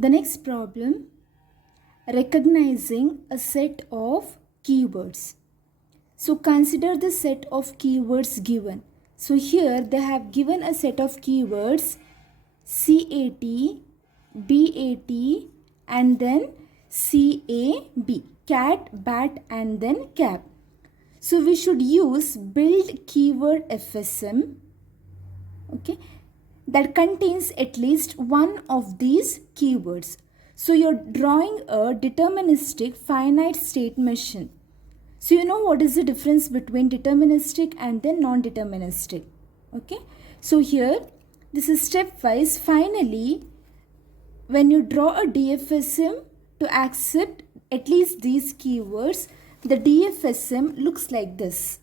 The next problem, recognizing a set of keywords. So consider the set of keywords given. So here they have given a set of keywords CAT, BAT and then CAB, cat, bat and then cab. So we should use build keyword FSM, okay, that contains at least one of these keywords. So you're drawing a deterministic finite state machine. So you know what is the difference between deterministic and then non-deterministic. Okay. So here this is stepwise. Finally, when you draw a DFSM to accept at least these keywords, the DFSM looks like this.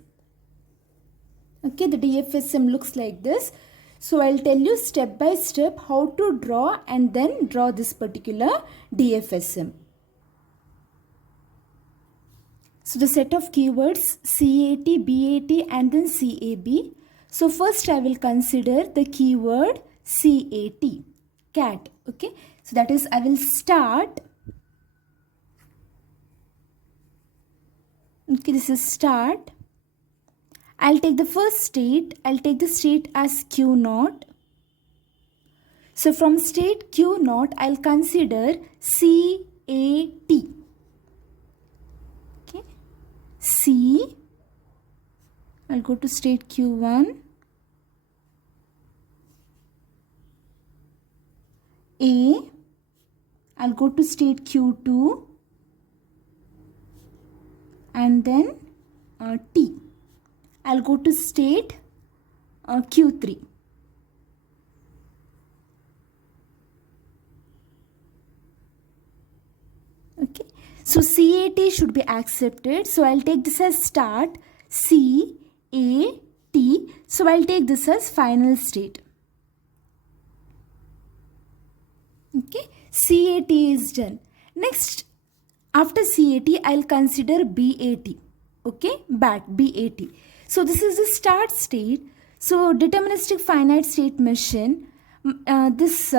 Okay, the DFSM looks like this. So I'll tell you step by step how to draw and then draw this particular DFSM. So the set of keywords CAT, BAT and then CAB. So first I will consider the keyword CAT, cat. Okay, so that is I will start. Okay, this is start. I'll take the first state. I'll take the state as Q0. So from state Q0, I'll consider CAT. Okay. C. I'll go to state Q1. A. I'll go to state Q2. And then T. I'll go to state Q3. Okay. So CAT should be accepted. So I'll take this as start. CAT. So I'll take this as final state. Okay. CAT is done. Next, after CAT, I'll consider BAT. Okay. BAT. BAT. So this is the start state. So deterministic finite state machine, this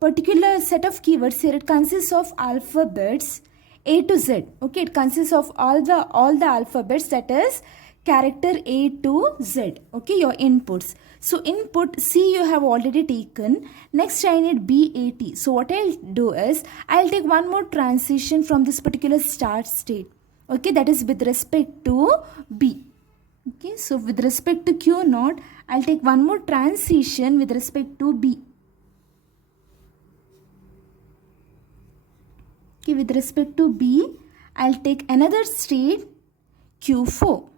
particular set of keywords here, it consists of alphabets A to Z. Okay, it consists of all the alphabets, that is character A to Z. Okay, your inputs. So input C you have already taken. Next I need BAT. So what I'll do is I'll take one more transition from this particular start state. Okay, that is with respect to B. Okay, so with respect to Q0, I'll take one more transition with respect to B. Okay, with respect to B, I'll take another state Q4.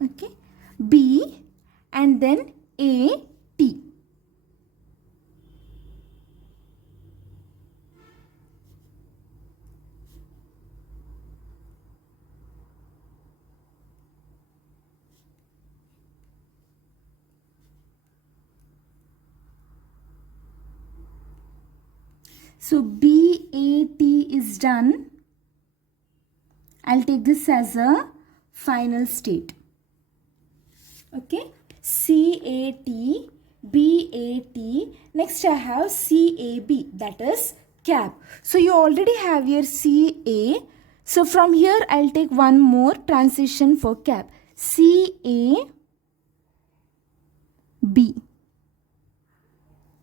Okay, B and then A, T. So BAT is done. I'll take this as a final state. Okay. CAT, BAT. Next I have CAB, that is cab. So you already have your CA. So from here I'll take one more transition for cab. CAB.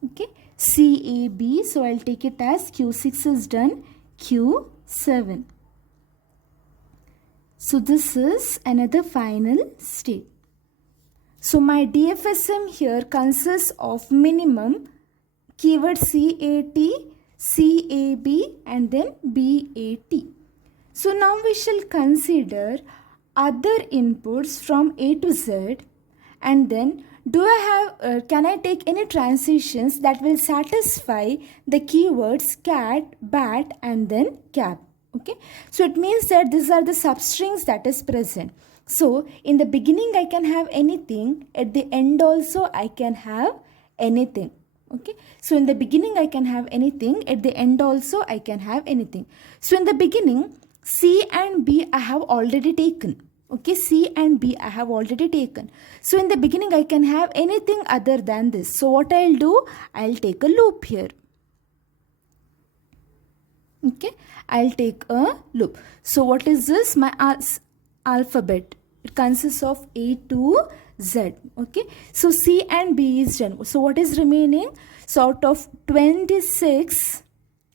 Okay. CAB, so I'll take it as Q6 is done, Q7. So this is another final state. So my DFSM here consists of minimum keyword CAT, CAB and then BAT. So now we shall consider other inputs from A to Z, and then can I take any transitions that will satisfy the keywords cat, bat and then cab. Okay, so it means that these are the substrings that is present. So in the beginning I can have anything, at the end also I can have anything. Okay, so in the beginning I can have anything, at the end also I can have anything. So in the beginning C and B I have already taken. Okay, C and B I have already taken. So in the beginning I can have anything other than this. So what I'll do, I'll take a loop here. Okay, I'll take a loop. So what is this? My alphabet. It consists of A to Z. Okay, so C and B is done. So what is remaining? So out of 26,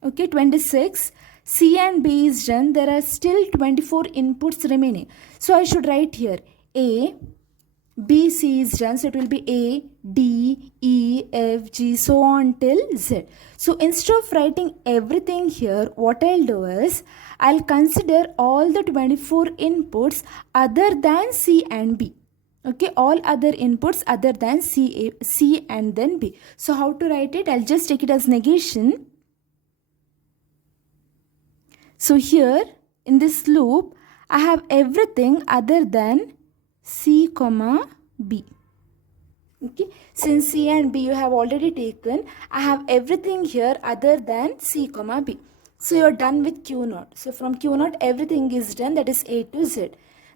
okay, 26, C and B is done. There are still 24 inputs remaining. So I should write here A, B, C is done. So it will be A, D, E, F, G, so on till Z. So instead of writing everything here, what I'll do is, I'll consider all the 24 inputs other than C and B. Okay, all other inputs other than C and then B. So how to write it? I'll just take it as negation. So here in this loop, I have everything other than C, B. Okay, since C and B you have already taken, I have everything here other than C, B. So you are done with Q0. So from Q0 everything is done, that is A to Z.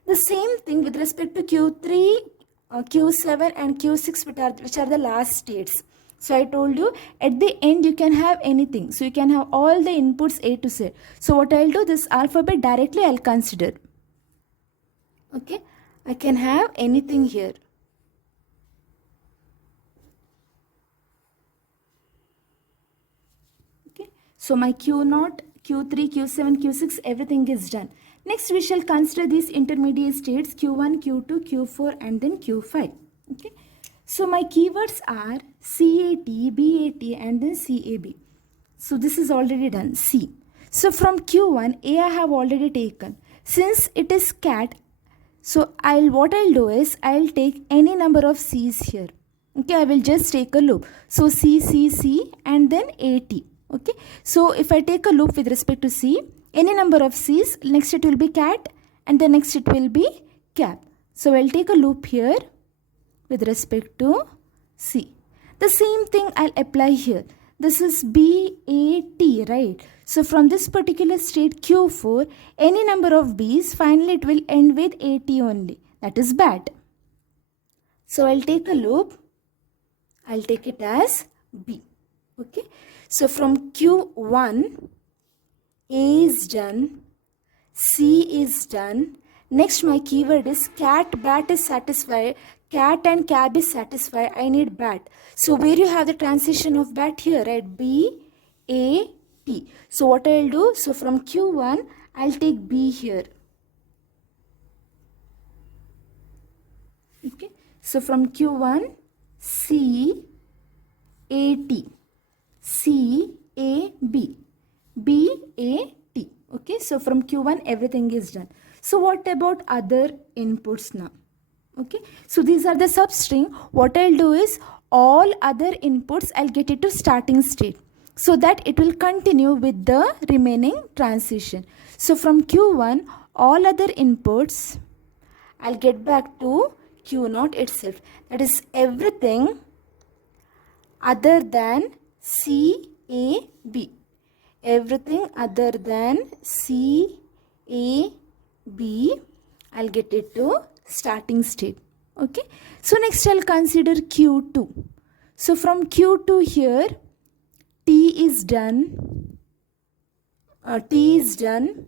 The same thing with respect to Q3, Q7 and Q6, which are the last states. So I told you at the end you can have anything. So you can have all the inputs A to Z. So what I'll do, this alphabet directly I'll consider. Okay, I can have anything here. Okay, so my Q0, Q3, Q7, Q6, everything is done. Next we shall consider these intermediate states Q1, Q2, Q4 and then Q5. Okay, so my keywords are CAT, BAT and then CAB. So this is already done, C. So from Q1, A I have already taken. Since it is cat, so what I'll do is, I'll take any number of C's here. Okay, I will just take a loop. So C, C, C and then AT. Okay, so if I take a loop with respect to C, any number of C's, next it will be cat and the next it will be cap. So I'll take a loop here with respect to C. The same thing I'll apply here. This is BAT, right? So from this particular state Q4, any number of B's, finally it will end with AT only. That is bat. So I'll take a loop. I'll take it as B. Okay. So from Q1, A is done. C is done. Next my keyword is cat, bat is satisfied. Cat and cab is satisfied. I need bat. So where you have the transition of bat here, right? B, A, T. So what I'll do? So from Q1, I'll take B here. Okay. So from Q1, C, A, T. C, A, B. B, A, T. Okay. So from Q1, everything is done. So what about other inputs now? Okay, so these are the substring. What I'll do is, all other inputs I'll get it to starting state so that it will continue with the remaining transition. So from Q1, all other inputs I'll get back to Q0 itself. That is everything other than C, A, B. Everything other than C, A, B, I'll get it to starting state. Okay, so next I'll consider Q2. So from Q2 here, T is done, T is done,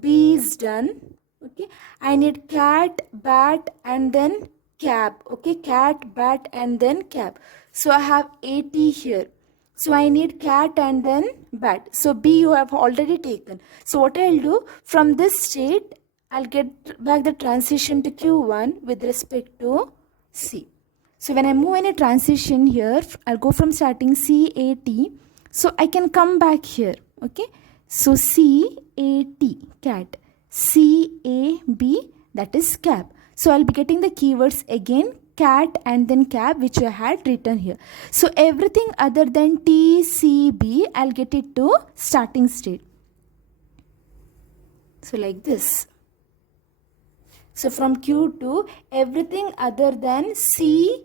B is done. Okay, I need cat, bat and then cap. Okay, cat, bat and then cap. So I have AT here. So I need cat and then bat. So B you have already taken. So what I'll do, from this state I'll get back the transition to Q1 with respect to C. So when I move any transition here, I'll go from starting C, A, T. So I can come back here. Okay. So C, A, T, cat. C, A, B, that is cap. So I'll be getting the keywords again, cat and then cap, which I had written here. So everything other than T, C, B, I'll get it to starting state. So like this. So from Q2, everything other than C,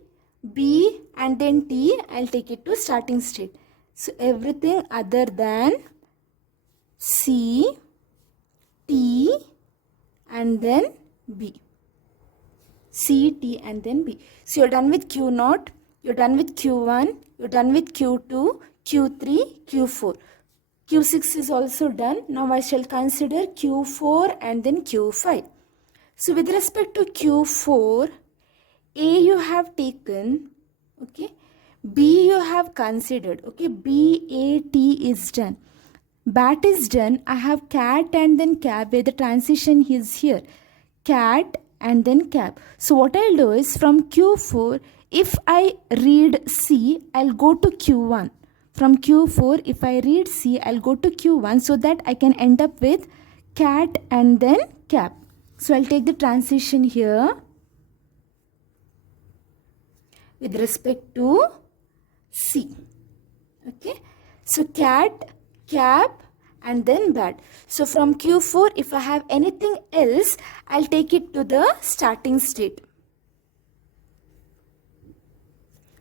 B and then T, I'll take it to starting state. So everything other than C, T and then B. C, T, and then B. So you're done with Q0, you're done with Q1, you're done with Q2, Q3, Q4. Q6 is also done. Now I shall consider Q4 and then Q5. So with respect to Q4, A you have taken, okay, B you have considered, okay, B, A, T is done. BAT is done. I have cat and then cap where the transition is here. Cat and then cap. So what I'll do is from Q4, if I read C, I'll go to Q1. From Q4, if I read C, I'll go to Q1 so that I can end up with cat and then cap. So I'll take the transition here with respect to C. Okay. So cat, cap, and then BAT. So from Q4, if I have anything else, I'll take it to the starting state.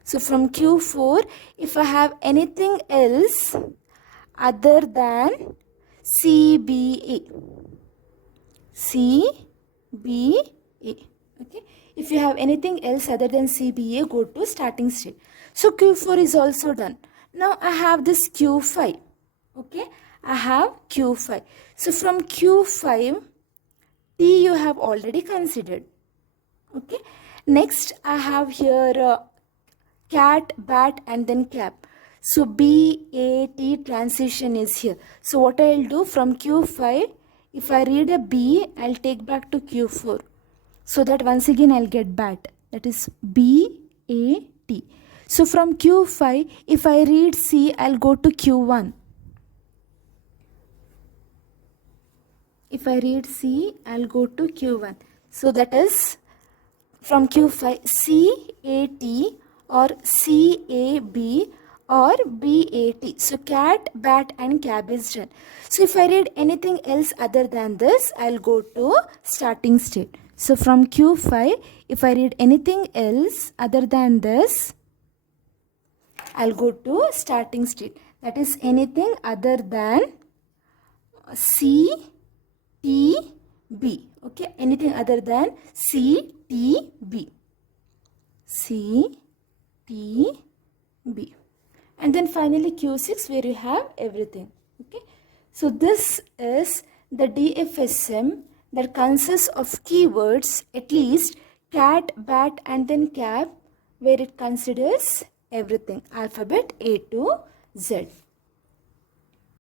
So from Q4, if I have anything else other than CBA. CBA. Okay. If you have anything else other than CBA, go to starting state. So Q4 is also done. Now I have this Q5. Okay. I have Q5. So from Q5, T you have already considered. Okay. Next I have here cat, bat, and then cap. So B, A, T transition is here. So what I'll do from Q5, if I read a B, I'll take back to Q4. So that once again I'll get bat. That is B, A, T. So from Q5, if I read C, I'll go to Q1. If I read C, I'll go to Q1. So that is from Q5, C, A, T or C, A, B or B, A, T. So cat, bat and cap is done. So if I read anything else other than this, I'll go to starting state. So from Q5, if I read anything else other than this, I'll go to starting state. That is anything other than C, T, B. Okay, anything other than C, T, B. C, T, B. And then finally Q6 where you have everything. Okay, so this is the DFSM that consists of keywords, at least cat, bat and then cap, where it considers everything, alphabet A to Z.